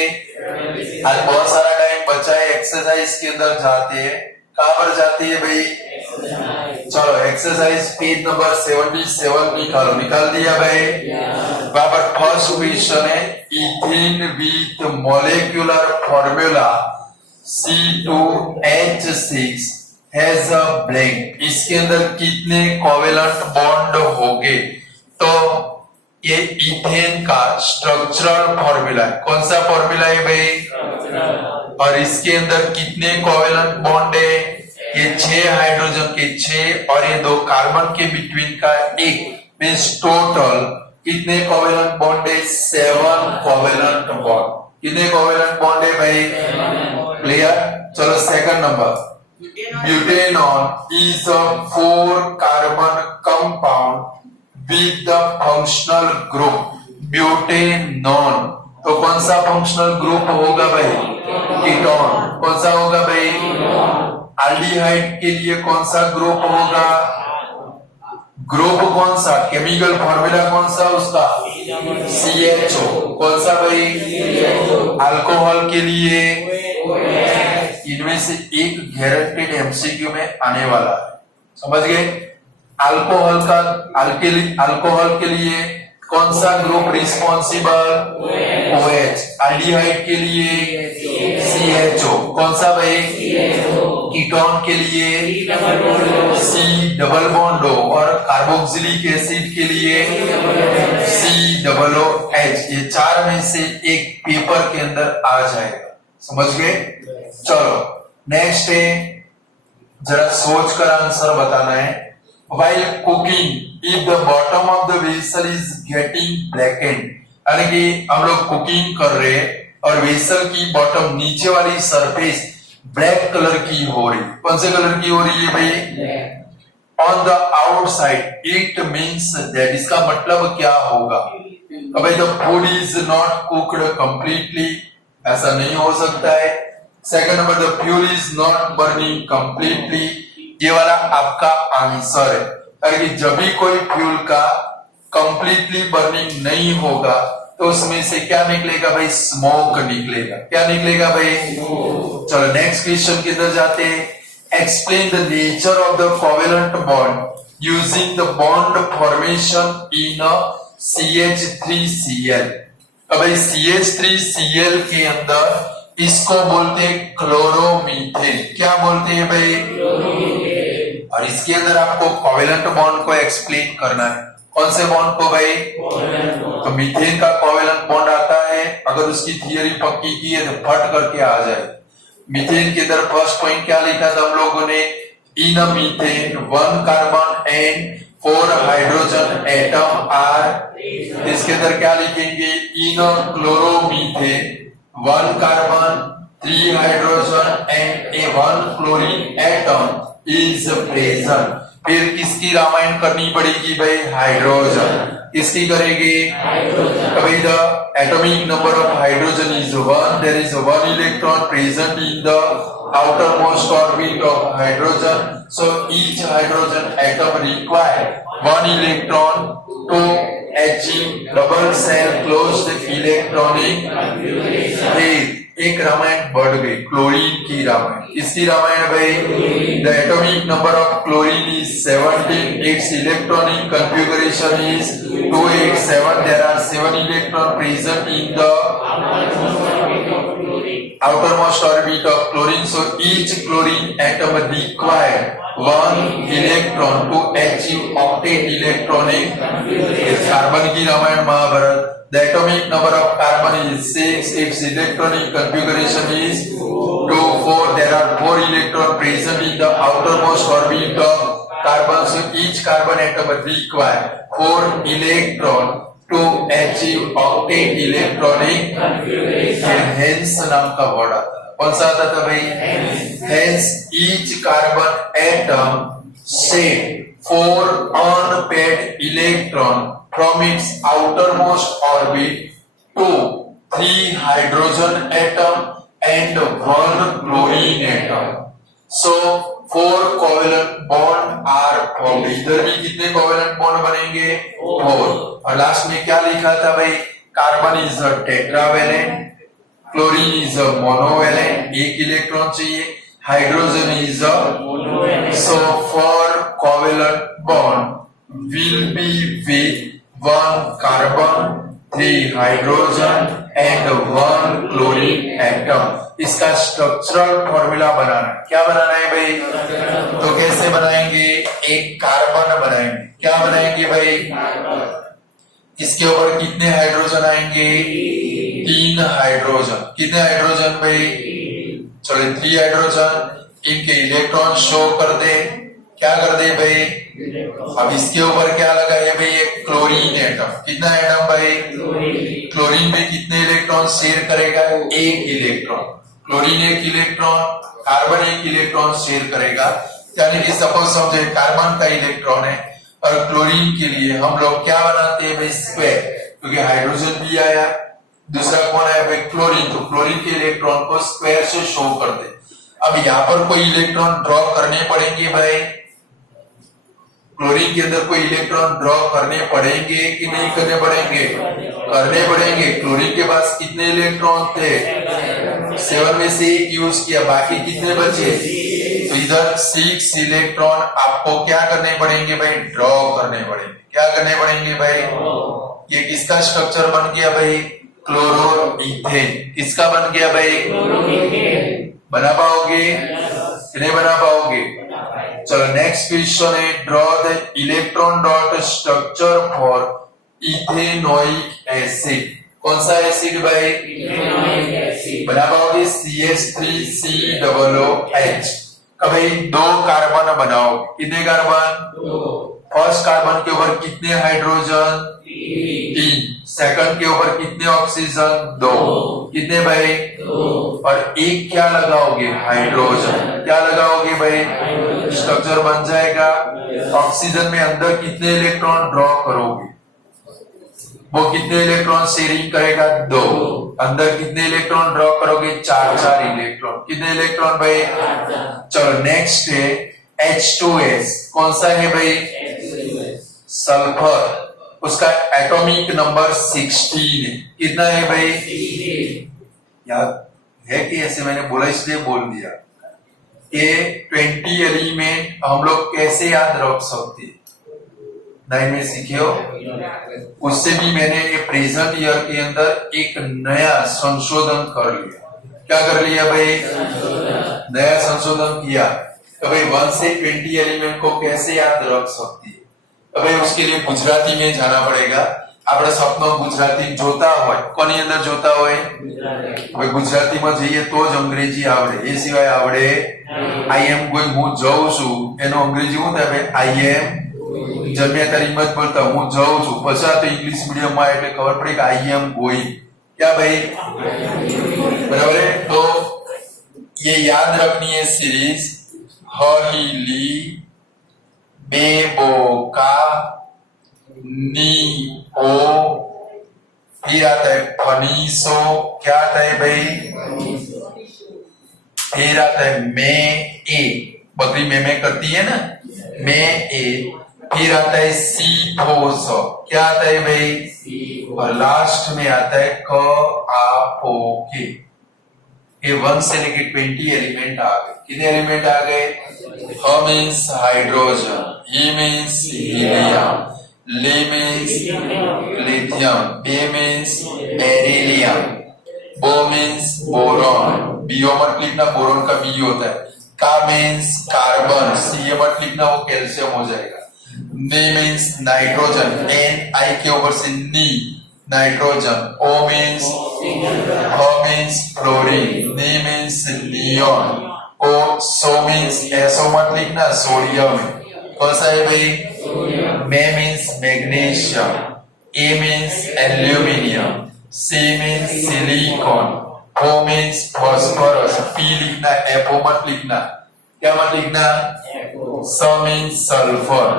आज बहुत सारा टाइम बचा है, एक्सरसाइज के अंदर जाते हैं। कहां पर जाती है भाई, चलो एक्सरसाइज पेज नंबर 77 निकालो। निकाल दिया भाई, वहां पर फर्स्ट क्वेश्चन है, ethane with molecular formula C2H6 has a blank. इसके अंदर कितने कोवेलेंट बॉन्ड होंगे, तो ये इथेन का स्ट्रक्चरल फॉर्मूला है। कौन सा फॉर्मूला है भाई, और इसके अंदर कितने कोवेलेंट बॉन्ड है, ये 6 हाइड्रोजन के 6 और ये 2 कार्बन के बिटवीन का 1, मींस टोटल कितने कोवेलेंट बॉन्ड है, 7 कोवेलेंट बॉन्ड। कितने कोवेलेंट बॉन्ड है भाई, क्लियर। चलो second number, butanol is a 4 carbon compound with the functional group butanol। तो कौन सा फंक्शनल ग्रुप होगा भाई, कीटोन। कौन सा होगा भाई, एल्डिहाइड के लिए कौन सा ग्रुप होगा, ग्रुप कौन सा, केमिकल फॉर्मूला कौन सा उसका, CHO। कौन सा भाई, अल्कोहल के लिए, इनमें से एक गारंटेड एमसीक्यू में आने वाला है, समझ गए। अल्कोहल का, अल्कोहल के लिए कौन सा ग्रुप रिस्पॉन्सिबल, OH। एल्डिहाइड के लिए CHO। कौन सा भाई, कीटोन के लिए C डबल बॉन्ड O, और कार्बोक्सिलिक एसिड के लिए COOH। ये 4 में से एक पेपर के अंदर आ जाएगा, समझ गए। चलो नेक्स्ट है, जरा सोच कर आंसर बताना है। While cooking, if the bottom of the vessel is getting blackened, यानी कि हम लोग कुकिंग कर रहे हैं और वेसल की बॉटम, नीचे वाली सरफेस ब्लैक कलर की हो रही। कौन से कलर की हो रही है भाई, on the outside, it means that, इसका मतलब क्या होगा, भाई the food is not cooked completely, ऐसा नहीं हो सकता है। Second number, the fuel is not burning completely, ये वाला आपका आंसर है। अगर जब भी कोई फ्यूल का कंप्लीटली बर्निंग नहीं होगा तो उसमें से क्या निकलेगा भाई, स्मोक निकलेगा। क्या निकलेगा भाई, चलो नेक्स्ट क्वेश्चन के अंदर जाते हैं। Explain the nature of the covalent bond using the bond formation in a CH3Cl। तो भाई CH3Cl के अंदर इसको बोलते हैं क्लोरोमीथेन। क्या बोलते हैं भाई, और इसके अंदर आपको कोवेलेंट बॉन्ड को एक्सप्लेन करना है। कौन से बॉन्ड को भाई, तो मीथेन का कोवेलेंट बॉन्ड आता है, अगर उसकी थियरी पक्की की है तो फट करके आ जाए। मीथेन के अंदर फर्स्ट पॉइंट क्या लिखा था हम लोगों ने, in a methane 1 carbon and 4 hydrogen atom are. इसके अंदर क्या लिखेंगे, in a chloromethane 1 carbon 3 hydrogen and a 1 chlorine atom is present. फिर किसकी रामायण करनी पड़ेगी भाई, हाइड्रोजन। किसकी करेंगे, भाई the atomic number of hydrogen is 1, there is 1 electron present in the outermost orbit of hydrogen, so each hydrogen atom require 1 electron to achieve double cell closed electronic configuration। एक रामायण बढ़ गई, क्लोरीन की रामायण। किसकी रामायण भाई, the atomic number of chlorine is 17, it's electronic configuration is 287, there are 7 electron present in the outermost orbit of chlorine. So each chlorine atom require one electron to achieve octet electronic. Carbon की Ramayan Mahabharat. The atomic number of carbon is 6. Its electronic configuration is 2, 4. There are 4 electrons present in the outermost orbit of carbon. So each carbon atom require 4 electrons to achieve octet electronic configuration. Hence नाम का वर्ड आता है. कौन सा आता था भाई? Hence each carbon atom shed 4 unpaired electron from its outermost orbit to 3 hydrogen atom and 1 chlorine atom. So 4 covalent bond are formed. इधर भी कितने covalent bond बनेंगे? 4. और लास्ट में क्या लिखा था भाई? Carbon is a tetravalent, chlorine is a monovalent, एक इलेक्ट्रॉन चाहिए, hydrogen is a monovalent. So for covalent bond will be with 1 carbon, 3 hydrogen and 1 chlorine atom. इसका स्ट्रक्चरल फॉर्मूला बनाना. क्या बनाना है भाई? तो कैसे बनाएंगे? एक कार्बन बनाएंगे. क्या बनाएंगे भाई? इसके ऊपर कितने हाइड्रोजन आएंगे? 3 हाइड्रोजन. कितने हाइड्रोजन भाई? चलो 3 हाइड्रोजन. इनके इलेक्ट्रॉन शो कर दे. क्या कर दे भाई? अब इसके ऊपर क्या लगा है भाई? एक क्लोरीन एटम. कितना एटम भाई? क्लोरीन में कितने इलेक्ट्रॉन शेयर करेगा? 1 electron. Chlorine 1 electron, carbon 1 electron share करेगा. यानी कि सपोज समझे कार्बन का इलेक्ट्रॉन है और क्लोरीन के लिए हम लोग क्या बनाते हैं भाई? स्क्वायर. क्योंकि हाइड्रोजन भी आया, दूसरा कौन है भाई? क्लोरीन. तो क्लोरीन के इलेक्ट्रॉन को स्क्वायर से शो कर दे. अब यहाँ पर कोई इलेक्ट्रॉन ड्रॉ करने पड़ेंगे भाई? क्लोरीन के अंदर कोई इलेक्ट्रॉन ड्रॉ करने पड़ेंगे कि नहीं करने पड़ेंगे? करने पड़ेंगे. क्लोरीन के पास कितने इलेक्ट्रॉन थे? 7 में से 1 यूज किया, बाकी कितने बचे? तो इधर 6 इलेक्ट्रॉन आपको क्या करने पड़ेंगे भाई? ड्रॉ करने पड़ेंगे. क्या करने पड़ेंगे भाई? ये किसका स्ट्रक्चर बन गया भाई? क्लोरोइथेन. किसका बन गया भाई? बना पाओगे कि नहीं बना पाओगे? चलो नेक्स्ट क्वेश्चन है. Draw the electron dot structure for ethanoic acid. कौन सा एसिड भाई? बना पाओगे? CH3COOH. कभी 2 कार्बन बनाओ. कितने कार्बन? 2. फर्स्ट कार्बन के ऊपर कितने हाइड्रोजन? 3. सेकंड के ऊपर कितने ऑक्सीजन? 2. कितने भाई? 2. और एक क्या लगाओगे? हाइड्रोजन. क्या लगाओगे भाई? स्ट्रक्चर बन जाएगा. ऑक्सीजन में अंदर कितने इलेक्ट्रॉन ड्रॉ करोगे? वो कितने इलेक्ट्रॉन शेयरिंग करेगा? 2. अंदर कितने इलेक्ट्रॉन ड्रॉ करोगे? 4 इलेक्ट्रॉन. कितने इलेक्ट्रॉन भाई? चलो नेक्स्ट है H2S. कौन सा है भाई? सल्फर. उसका एटॉमिक नंबर 16 है. कितना है भाई? याद है कि ऐसे मैंने बोला इसलिए बोल दिया. ये 20 एलिमेंट हम लोग कैसे याद रख सकते? 9 में सीखे हो. उससे भी मैंने ये प्रेजेंट ईयर के अंदर एक नया संशोधन कर लिया. क्या कर लिया भाई? नया संशोधन किया. तो भाई 1 से 20 एलिमेंट को कैसे याद रख सकती है? तो भाई उसके लिए गुजराती में जाना पड़ेगा. આપણે સપનો ગુજરાતી જોતા હોય, કોની અંદર જોતા હોય? હવે ગુજરાતીમાં જઈએ તો જ અંગ્રેજી આવડે. એ સિવાય આવડે આઈ એમ ગોઈંગ. હું જાઉં છું એનો અંગ્રેજી શું થાય ભાઈ? આઈ એમ. જમ્યા તારી મત બોલતા હું જાઉં છું. પછી આ તો ઇંગ્લિશ મીડિયમમાં એટલે ખબર પડી કે આઈ એમ ગોઈંગ. क्या भाई? बराबर है. तो ये याद रखनी है सीरीज. हहीली, बेबोका, नी ओ, फिर आता है फनीसो. क्या आता है भाई? फिर आता है मे ए. बकरी में करती है ना, मे ए. फिर आता है सीफोसो. क्या आता है भाई? और लास्ट में आता है क आपो के. ये 1 से लेके 20 एलिमेंट आ गए. कितने एलिमेंट आ गए? ह मीन्स हाइड्रोजन, ई मीन्स हीलियम, ली मीन्स लिथियम, बी मीन्स बेरिलियम, बो मीन्स बोरॉन, बीओ मत लिखना, बोरोन का बी होता है। का मीन्स कार्बन, सी मत लिखना, वो कैल्शियम हो जाएगा। नी मीन्स नाइट्रोजन, एन आई के ऊपर से नी, नाइट्रोजन। ओ मीन्स फ्लोरीन, नी मीन्स नियॉन। ओ सो मीन्स एसो मत लिखना, सोडियम। कौन सा है भाई? मे मीन्स मैग्नीशियम, ए मीन्स एल्यूमिनियम, सी मीन्स सिलिकॉन, ओ मीन्स फॉस्फोरस। पी लिखना, एफ ओ मत लिखना। क्या मत लिखना? स मीन्स सल्फर।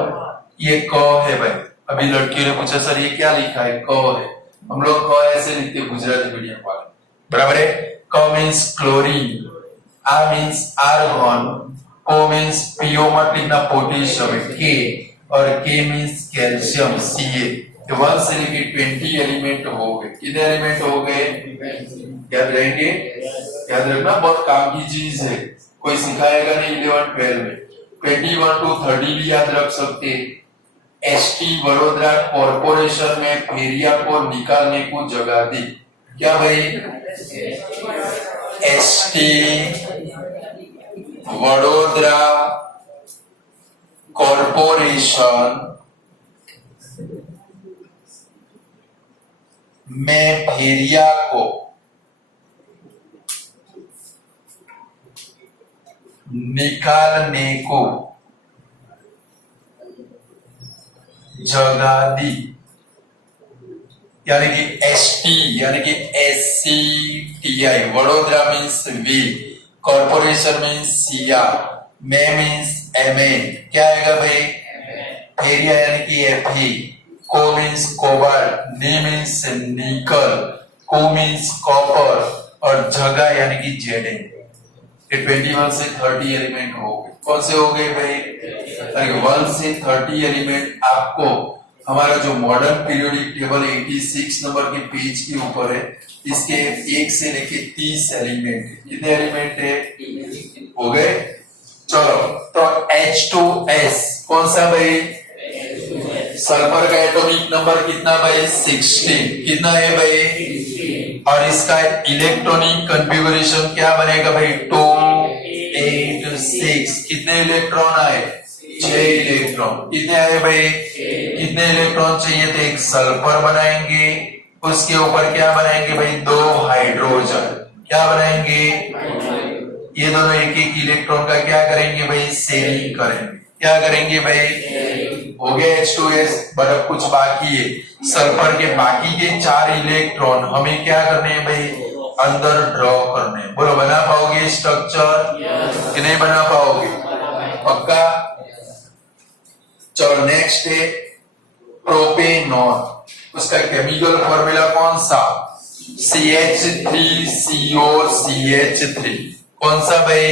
ये क है भाई। अभी लड़कियों ने पूछा सर ये क्या लिखा है? क है। हम लोग क ऐसे लिखते गुजराती मीडियम वाले, बराबर है। क मीन्स क्लोरीन, आ मीन्स आर्गन, ओ मीन्स पीओ मत लिखना, पोटेशियम के, और के मीन्स कैल्शियम, सी ए। 1 से लेके 20 एलिमेंट हो गए। कितने एलिमेंट हो गए? याद रहेंगे? याद रखना, बहुत काम की चीज है, कोई सिखाएगा नहीं 11 12 में। 21 to 30 भी याद रख सकते। एसटी वडोदरा कॉर्पोरेशन में फेरिया को निकालने को जगह दी। क्या भाई? एसटी वडोदरा कॉर्पोरेशन में फेरिया को निकालने को जगह दी। यानी कि एसटी यानी कि SCTI, Vadodara means V, corporation means सिया, मे मीन्स MA। क्या आएगा भाई? एरिया यानी कि FE, को मीन्स कोबाल्ट, नी मीन्स निकल, को मीन्स कॉपर, और जगह यानी कि ZN। ये 21 से 30 एलिमेंट हो गए। कौन से हो गए भाई? 1 से 30 एलिमेंट आपको हमारा जो मॉडर्न पीरियोडिक टेबल 86 नंबर के पेज के ऊपर है, इसके 1 से लेके 30 एलिमेंट। कितने एलिमेंट है? हो गए। चलो, तो H2S कौन सा भाई? सल्फर का एटॉमिक नंबर कितना भाई? 16। कितना है भाई? और इसका इलेक्ट्रॉनिक कॉन्फ़िगरेशन क्या बनेगा भाई? 2 8 6। कितने इलेक्ट्रॉन आए? 6 इलेक्ट्रॉन। कितने आए भाई? कितने इलेक्ट्रॉन चाहिए थे? एक सल्फर बनाएंगे, उसके ऊपर क्या बनाएंगे भाई? 2 हाइड्रोजन। क्या बनाएंगे? ये दोनों एक एक इलेक्ट्रॉन का क्या करेंगे भाई? शेयरिंग करेंगे। क्या करेंगे भाई? हो गया H2S। बट अब कुछ बाकी है। सल्फर के बाकी के 4 इलेक्ट्रॉन हमें क्या करने हैं भाई? अंदर ड्रॉ करने। बोलो, बना पाओगे स्ट्रक्चर कि नहीं बना पाओगे? पक्का? चलो, नेक्स्ट है प्रोपेनॉन। उसका केमिकल फॉर्मूला कौन सा? CH3COCH3। कौन सा भाई?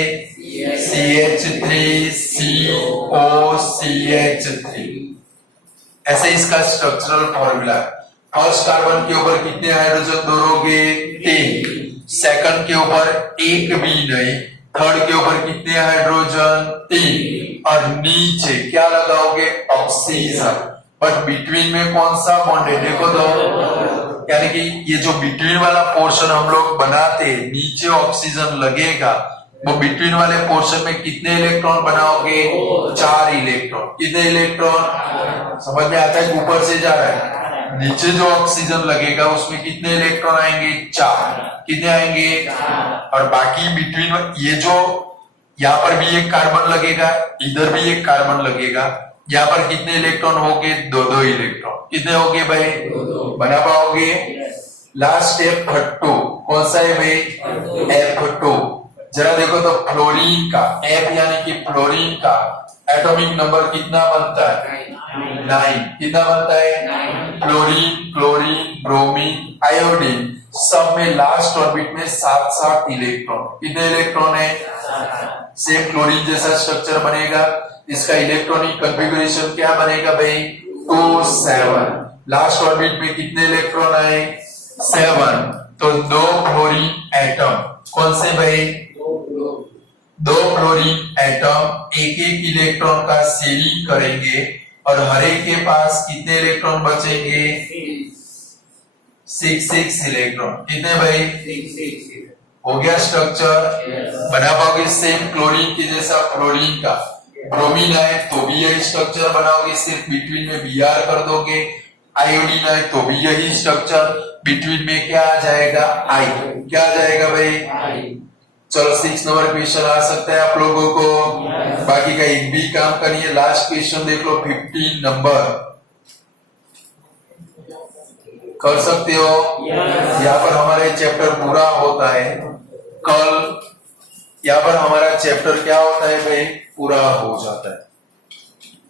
CH3COCH3। ऐसे इसका स्ट्रक्चरल फॉर्मूला। फर्स्ट कार्बन के ऊपर कितने हाइड्रोजन दोगे? 3। सेकंड के ऊपर एक भी नहीं। थर्ड के ऊपर कितने हाइड्रोजन? 3। और नीचे क्या लगाओगे? ऑक्सीजन। बट बिटवीन में कौन सा बॉन्ड है? देखो तो, यानी कि ये जो बिटवीन वाला पोर्शन हम लोग बनाते हैं, नीचे ऑक्सीजन लगेगा, वो बिटवीन वाले पोर्शन में कितने इलेक्ट्रॉन बनाओगे? 4 इलेक्ट्रॉन। कितने इलेक्ट्रॉन? समझ में आता है? ऊपर से जा रहा है। नीचे जो ऑक्सीजन लगेगा उसमें कितने इलेक्ट्रॉन आएंगे? 4। कितने आएंगे? और बाकी बिटवीन ये जो यहाँ पर भी एक कार्बन लगेगा, इधर भी एक कार्बन लगेगा, यहाँ पर कितने इलेक्ट्रॉन होंगे? 2 इलेक्ट्रॉन। कितने होंगे भाई? 2। बना पाओगे? Last step F2। कौन सा है भाई? F2। जरा देखो तो, फ्लोरीन का F यानी कि फ्लोरीन का एटॉमिक नंबर कितना बनता है? 9। कितना बनता है? फ्लोरीन, क्लोरीन, ब्रोमीन, आयोडीन, सब में लास्ट ऑर्बिट में 7 इलेक्ट्रॉन। कितने इलेक्ट्रॉन है? सेम क्लोरीन जैसा स्ट्रक्चर बनेगा। इसका इलेक्ट्रॉनिक कॉन्फ़िगरेशन क्या बनेगा भाई? 2 7। लास्ट ऑर्बिट में कितने इलेक्ट्रॉन आए? 7। तो 2 फ्लोरीन एटम। कौन से भाई? 2 फ्लोरीन एटम एक एक इलेक्ट्रॉन का शेयरिंग करेंगे, और हर एक के पास कितने इलेक्ट्रॉन बचेंगे? 6 इलेक्ट्रॉन। कितने भाई? हो गया स्ट्रक्चर। बना पाओगे सेम क्लोरीन के जैसा फ्लोरीन का, ब्रोमीन है तो भी यही स्ट्रक्चर बनाओगे, सिर्फ बिटवीन में Br कर दोगे। आयोडीन है तो भी यही स्ट्रक्चर, बिटवीन में क्या आ जाएगा, I। क्या आ जाएगा भाई? चलो 6 नंबर क्वेश्चन आ सकता है आप लोगों को। बाकी का एक भी काम करिए। लास्ट क्वेश्चन देख लो 15 नंबर, कर सकते हो। यहाँ पर हमारे चैप्टर पूरा होता है। कल यहाँ पर हमारा चैप्टर क्या होता है भाई, पूरा हो जाता है।